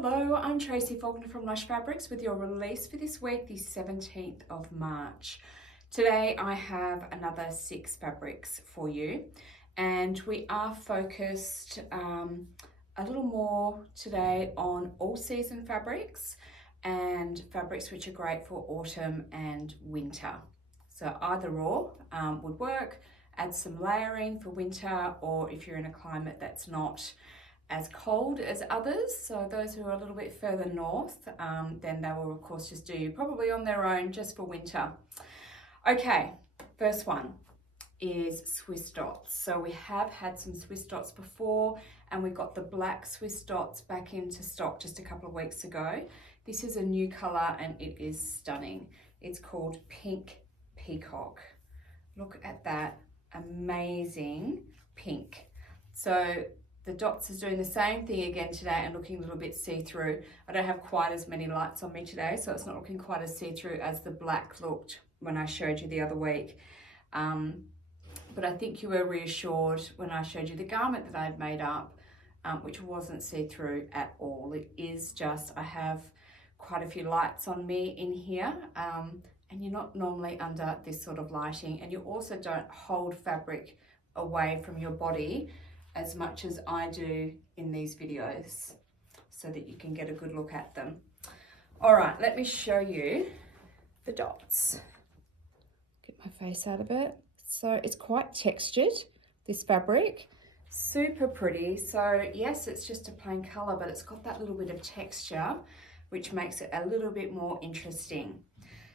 Hello, I'm Tracy Faulkner from Lush Fabrics with your release for this week, the 17th of March. Today I have another 6 fabrics for you, and we are focused a little more today on all season fabrics and fabrics which are great for autumn and winter. So either or would work. Add some layering for winter, or if you're in a climate that's not as cold as others, so those who are a little bit further north, then they will of course just do probably on their own just for winter. Okay, first one is Swiss dots. So we have had some Swiss dots before, and we got the black Swiss dots back into stock just a couple of weeks ago. This is a new color and it is stunning. It's called Pink Peacock. Look at that amazing pink. So the dots is doing the same thing again today and looking a little bit see-through. I don't have quite as many lights on me today, so it's not looking quite as see-through as the black looked when I showed you the other week. But I think you were reassured when I showed you the garment that I'd made up, which wasn't see-through at all. It is just, I have quite a few lights on me in here, and you're not normally under this sort of lighting, and you also don't hold fabric away from your body as much as I do in these videos, so that you can get a good look at them. All right, let me show you the dots. Get my face out a bit. So it's quite textured, this fabric, super pretty. So yes, it's just a plain color, but it's got that little bit of texture, which makes it a little bit more interesting.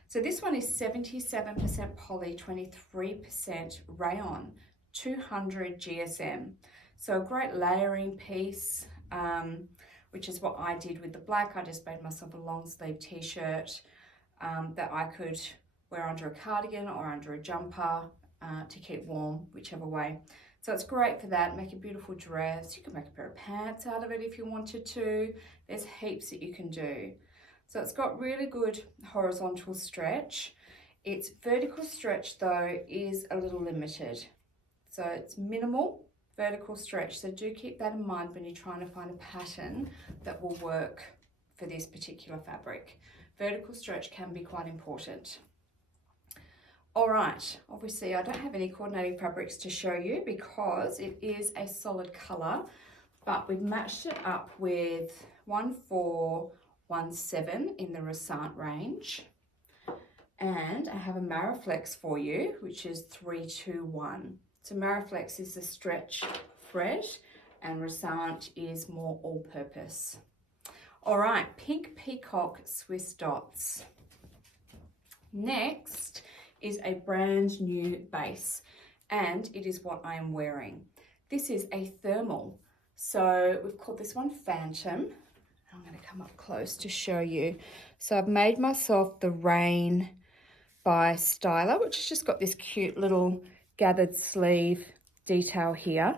So this one is 77% poly, 23% rayon, 200 GSM. So a great layering piece, which is what I did with the black. I just made myself a long sleeve t-shirt that I could wear under a cardigan or under a jumper to keep warm, whichever way. So it's great for that. Make a beautiful dress. You can make a pair of pants out of it if you wanted to. There's heaps that you can do. So it's got really good horizontal stretch. Its vertical stretch though is a little limited. So it's minimal vertical stretch. So do keep that in mind when you're trying to find a pattern that will work for this particular fabric. Vertical stretch can be quite important. All right, obviously I don't have any coordinating fabrics to show you because it is a solid color, but we've matched it up with 1417 in the Resant range. And I have a Mariflex for you, which is 321. So Mariflex is the stretch thread and Resant is more all-purpose. All right, Pink Peacock Swiss dots. Next is a brand new base, and it is what I am wearing. This is a thermal. So we've called this one Phantom. I'm going to come up close to show you. So I've made myself the Rain by Styler, which has just got this cute little gathered sleeve detail here.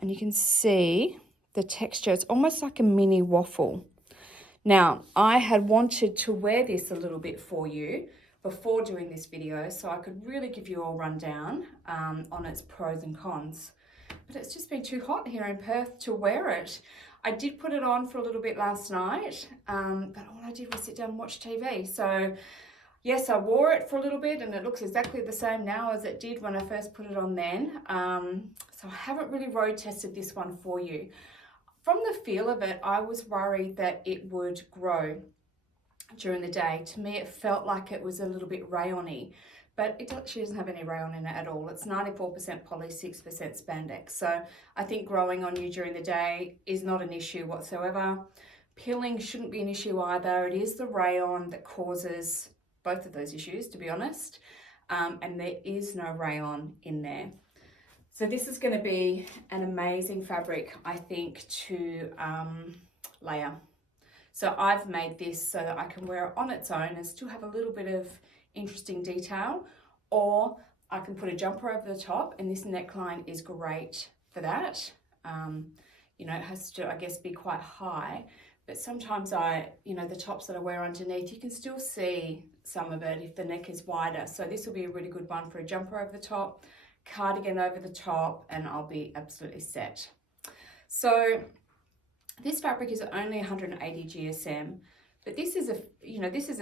And you can see the texture. It's almost like a mini waffle. Now, I had wanted to wear this a little bit for you before doing this video, so I could really give you a rundown on its pros and cons. But it's just been too hot here in Perth to wear it. I did put it on for a little bit last night, but all I did was sit down and watch TV. So yes, I wore it for a little bit and it looks exactly the same now as it did when I first put it on then. So I haven't really road tested this one for you. From the feel of it, I was worried that it would grow during the day. To me, it felt like it was a little bit rayon-y, but it actually doesn't have any rayon in it at all. It's 94% poly, 6% spandex. So I think growing on you during the day is not an issue whatsoever. Peeling shouldn't be an issue either. It is the rayon that causes both of those issues, to be honest. And there is no rayon in there. So this is going to be an amazing fabric, I think, to layer. So I've made this so that I can wear it on its own and still have a little bit of interesting detail, or I can put a jumper over the top, and this neckline is great for that. You know, it has to, I guess, be quite high, but sometimes the tops that I wear underneath, you can still see some of it if the neck is wider. So this will be a really good one for a jumper over the top, cardigan over the top, and I'll be absolutely set. So This fabric is only 180 GSM, but this is this is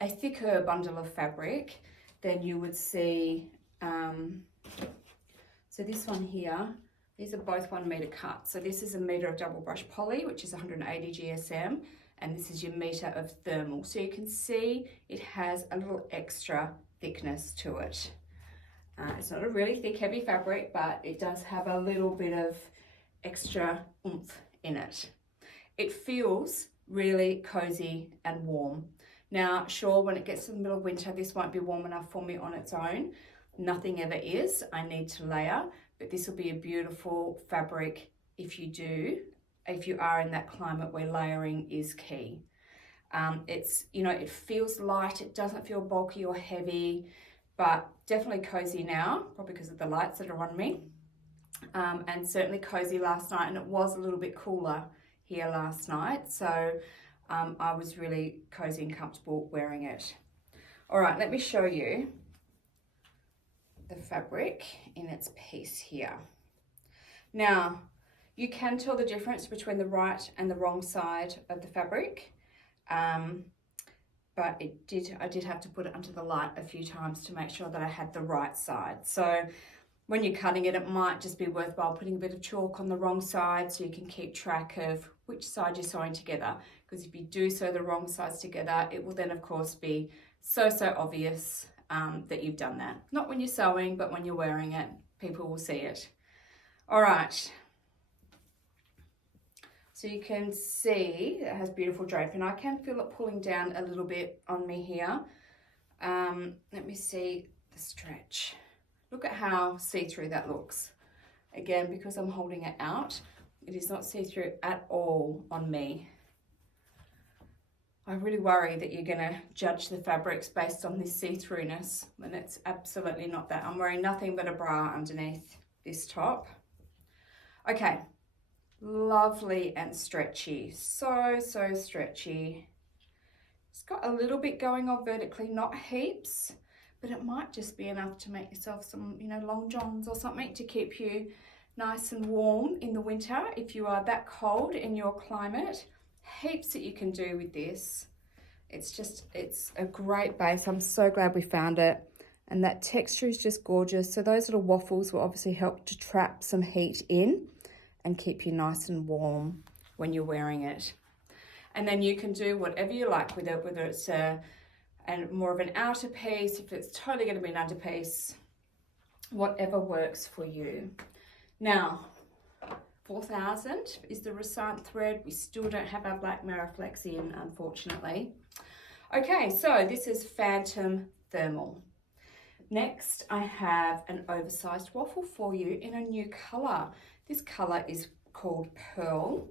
a thicker bundle of fabric than you would see. So this one here, these are both 1 meter cut. So this is a meter of double brush poly, which is 180 GSM, and this is your meter of thermal. So you can see it has a little extra thickness to it. It's not a really thick, heavy fabric, but it does have a little bit of extra oomph in it. It feels really cozy and warm. Now, sure, when it gets to the middle of winter, this won't be warm enough for me on its own. Nothing ever is. I need to layer, but this will be a beautiful fabric if you are in that climate where layering is key. It feels light. It doesn't feel bulky or heavy, but definitely cozy now, probably because of the lights that are on me. And certainly cozy last night, and it was a little bit cooler here last night. So I was really cozy and comfortable wearing it. All right, let me show you the fabric in its piece here. Now, you can tell the difference between the right and the wrong side of the fabric, but I did have to put it under the light a few times to make sure that I had the right side. So when you're cutting it, it might just be worthwhile putting a bit of chalk on the wrong side so you can keep track of which side you're sewing together. Because if you do sew the wrong sides together, it will then of course be so obvious that you've done that. Not when you're sewing, but when you're wearing it, people will see it. All right. So you can see it has beautiful drape, and I can feel it pulling down a little bit on me here. Let me see the stretch. Look at how see-through that looks. Again, because I'm holding it out, it is not see-through at all on me. I really worry that you're gonna judge the fabrics based on this see-throughness, when it's absolutely not that. I'm wearing nothing but a bra underneath this top. Okay, lovely and stretchy, so stretchy. It's got a little bit going on vertically, not heaps, but it might just be enough to make yourself some, long johns or something to keep you nice and warm in the winter if you are that cold in your climate. Heaps that you can do with this. It's a great base. I'm so glad we found it. And that texture is just gorgeous. So those little waffles will obviously help to trap some heat in and keep you nice and warm when you're wearing it. And then you can do whatever you like with it, whether it's more of an outer piece, if it's totally going to be an under piece, whatever works for you. Now, 4,000 is the Resant thread. We still don't have our black Maraflex in, unfortunately. Okay, so this is Phantom Thermal. Next, I have an oversized waffle for you in a new color. This color is called Pearl.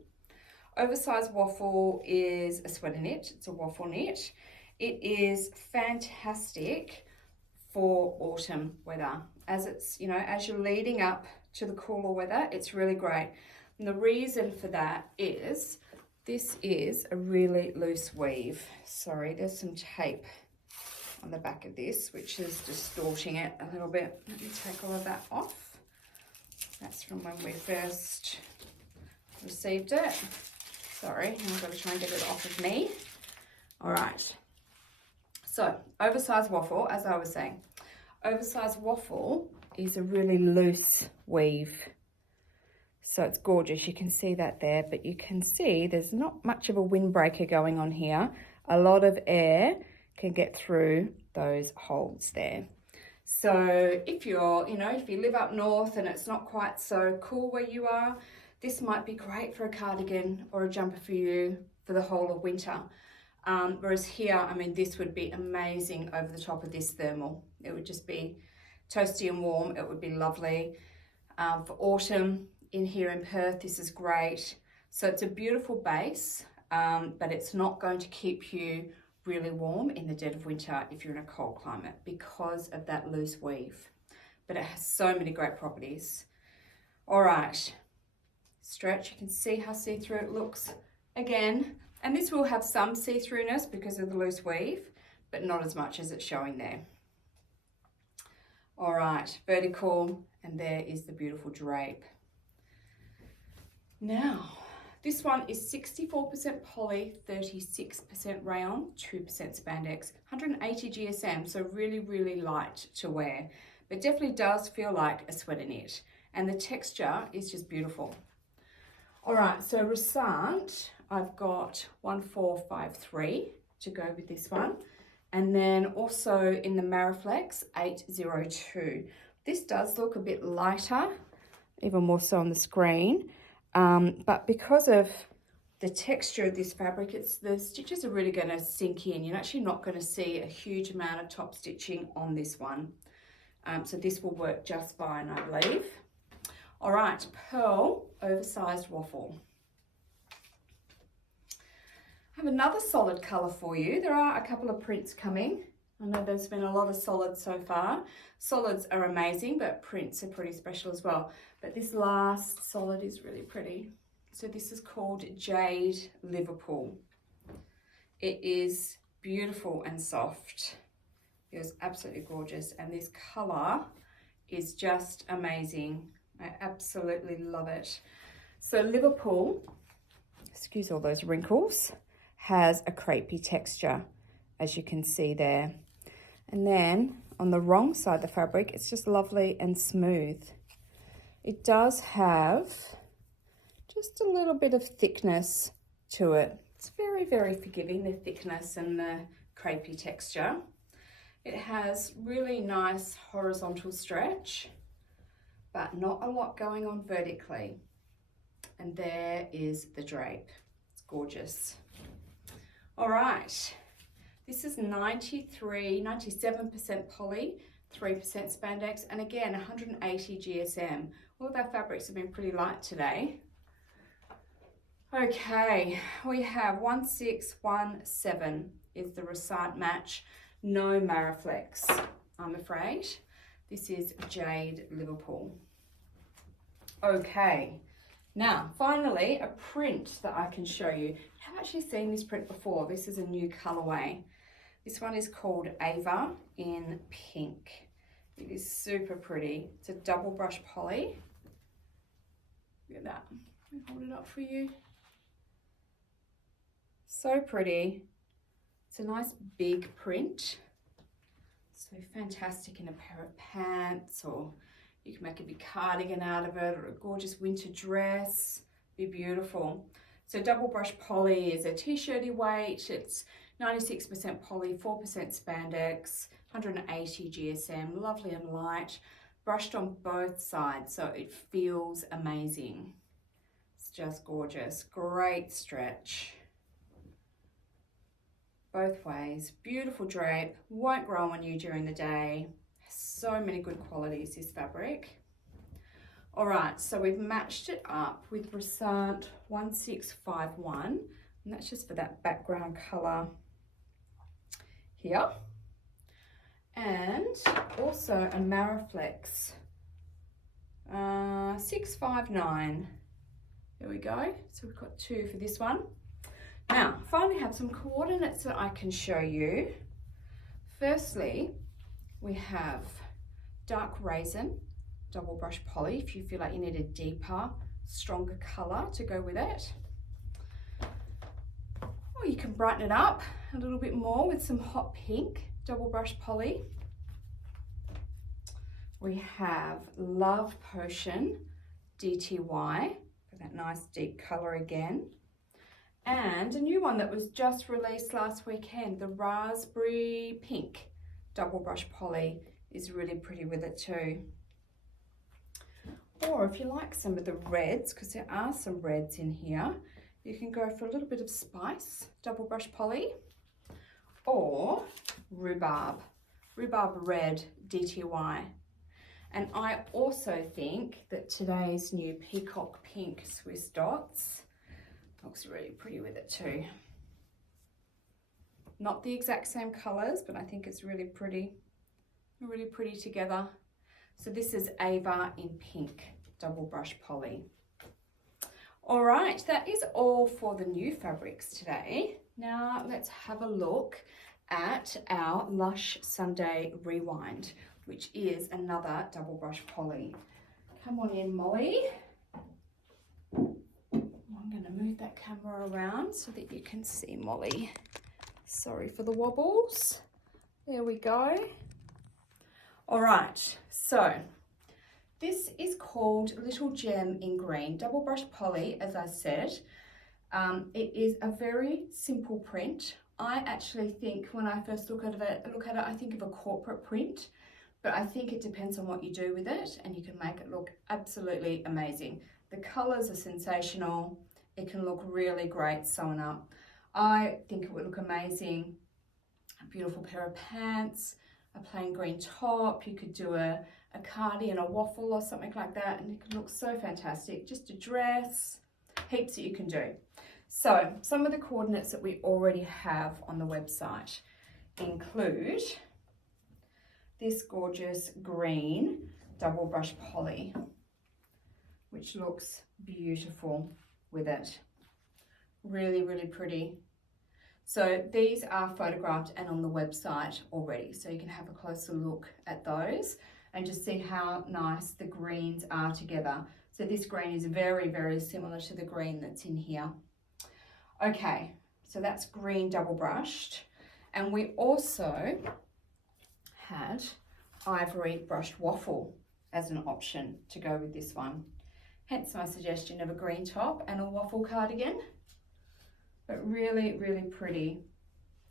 Oversized waffle is a sweater knit. It's a waffle knit. It is fantastic for autumn weather. As it's, as you're leading up to the cooler weather, it's really great. And the reason for that is this is a really loose weave. Sorry, there's some tape on the back of this, which is distorting it a little bit. Let me take all of that off. That's from when we first received it. Sorry, I've got to try and get it off of me. All right. So, oversized waffle, as I was saying, oversized waffle is a really loose weave. So it's gorgeous. You can see that there, but you can see there's not much of a windbreaker going on here. A lot of air can get through those holes there. So if you're, if you live up north and it's not quite so cool where you are, this might be great for a cardigan or a jumper for you for the whole of winter. Whereas here, this would be amazing over the top of this thermal. It would just be toasty and warm. It would be lovely. For autumn in here in Perth, this is great. So it's a beautiful base, but it's not going to keep you really warm in the dead of winter if you're in a cold climate because of that loose weave. But it has so many great properties. All right, stretch. You can see how see-through it looks again. And this will have some see-throughness because of the loose weave, but not as much as it's showing there. All right, vertical, and there is the beautiful drape. Now, this one is 64% poly, 36% rayon, 2% spandex, 180 GSM, so really, really light to wear, but definitely does feel like a sweater knit, and the texture is just beautiful. All right, so Resant, I've got 1453 to go with this one, and then also in the Mariflex 802. This does look a bit lighter, even more so on the screen. But because of the texture of this fabric, the stitches are really going to sink in. You're actually not going to see a huge amount of top stitching on this one. So this will work just fine, I believe. All right, Pearl Oversized Waffle. I have another solid colour for you. There are a couple of prints coming. I know there's been a lot of solids so far. Solids are amazing, but prints are pretty special as well. But this last solid is really pretty. So this is called Jade Liverpool. It is beautiful and soft. It was absolutely gorgeous. And this colour is just amazing. I absolutely love it. So Liverpool, excuse all those wrinkles, has a crepey texture, as you can see there. And then on the wrong side of the fabric, it's just lovely and smooth. It does have just a little bit of thickness to it. It's very, very forgiving, the thickness and the crepey texture. It has really nice horizontal stretch, but not a lot going on vertically. And there is the drape. It's gorgeous. All right. This is 97% poly, 3% spandex, and again, 180 GSM. All of our fabrics have been pretty light today. Okay, we have 1617 is the Resant match. No Mariflex, I'm afraid. This is Jade Liverpool. Okay, now finally a print that I can show you. I haven't actually seen this print before. This is a new colorway. This one is called Ava in pink. It is super pretty. It's a double brush poly. Look at that. Let me hold it up for you. So pretty. It's a nice big print. So fantastic in a pair of pants, or you can make a big cardigan out of it, or a gorgeous winter dress. Be beautiful. So double brush poly is a t-shirty weight. It's 96% poly, 4% spandex, 180 GSM, lovely and light, brushed on both sides, so it feels amazing. It's just gorgeous, great stretch. Both ways, beautiful drape, won't grow on you during the day. So many good qualities, this fabric. All right, so we've matched it up with Resant 1651, and that's just for that background color here. And also a Mariflex 659. There we go. So we've got two for this one. Now, finally have some coordinates that I can show you. Firstly, we have dark raisin, double brush poly, if you feel like you need a deeper, stronger color to go with it. Or you can brighten it up a little bit more with some hot pink, double brush poly. We have Love Potion DTY for that nice deep color again. And a new one that was just released last weekend, the Raspberry Pink double brush poly is really pretty with it too. Or if you like some of the reds, because there are some reds in here, you can go for a little bit of Spice double brush poly, or Rhubarb Red DTY. And I also think that today's new Peacock Pink Swiss Dots looks really pretty with it too. Not the exact same colors, but I think it's really pretty together. So this is Ava in pink, double brush poly. All right, that is all for the new fabrics today. Now let's have a look at our Lush Sunday Rewind, which is another double brush poly. Come on in, Molly. that camera around so that you can see Molly. Sorry for the wobbles. There we go. All right, so this is called Little Gem in Green, double brush poly, as I said. It is a very simple print. I actually think when I first look at it, I think of a corporate print, but I think it depends on what you do with it, and you can make it look absolutely amazing. The colors are sensational. It can look really great sewn up. I think it would look amazing. A beautiful pair of pants, a plain green top. You could do a cardi and a waffle or something like that, and it could look so fantastic. Just a dress, heaps that you can do. So some of the coordinates that we already have on the website include this gorgeous green double brush poly, which looks beautiful with it. Really, really pretty. So these are photographed and on the website already, so you can have a closer look at those and just see how nice the greens are together. So this green is very, very similar to the green that's in here. Okay, so that's green double brushed. And we also had ivory brushed waffle as an option to go with this one. Hence my suggestion of a green top and a waffle cardigan. But really, really pretty.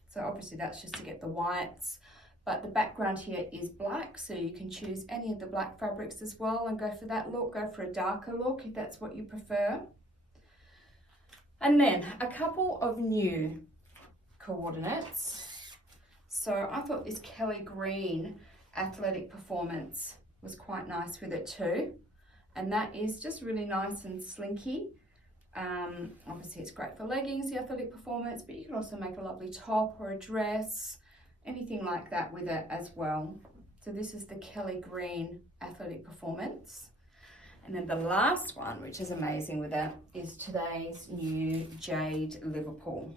So obviously that's just to get the whites, but the background here is black, so you can choose any of the black fabrics as well and go for that look, go for a darker look if that's what you prefer. And then a couple of new coordinates. So I thought this Kelly Green Athletic Performance was quite nice with it too. And that is just really nice and slinky. Obviously it's great for leggings, the Athletic Performance, but you can also make a lovely top or a dress, anything like that with it as well. So this is the Kelly Green Athletic Performance. And then the last one, which is amazing with it, is today's new Jade Liverpool.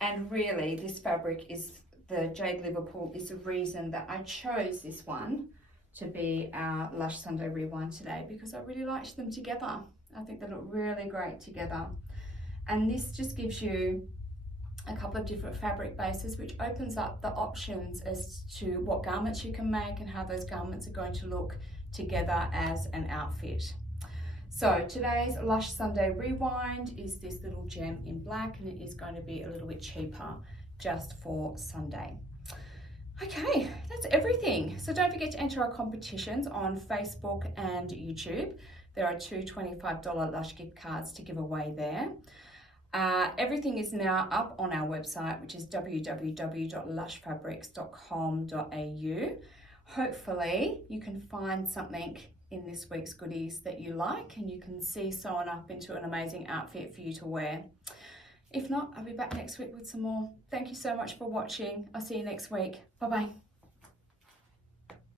And really this fabric is, the Jade Liverpool is the reason that I chose this one to be our Lush Sunday Rewind today, because I really liked them together. I think they look really great together. And this just gives you a couple of different fabric bases, which opens up the options as to what garments you can make and how those garments are going to look together as an outfit. So today's Lush Sunday Rewind is this little gem in black, and it is going to be a little bit cheaper just for Sunday. Okay, that's everything. So don't forget to enter our competitions on Facebook and YouTube. There are two $25 Lush gift cards to give away there. Everything is now up on our website, which is www.lushfabrics.com.au. Hopefully you can find something in this week's goodies that you like, and you can see sewn up into an amazing outfit for you to wear. If not, I'll be back next week with some more. Thank you so much for watching. I'll see you next week. Bye-bye.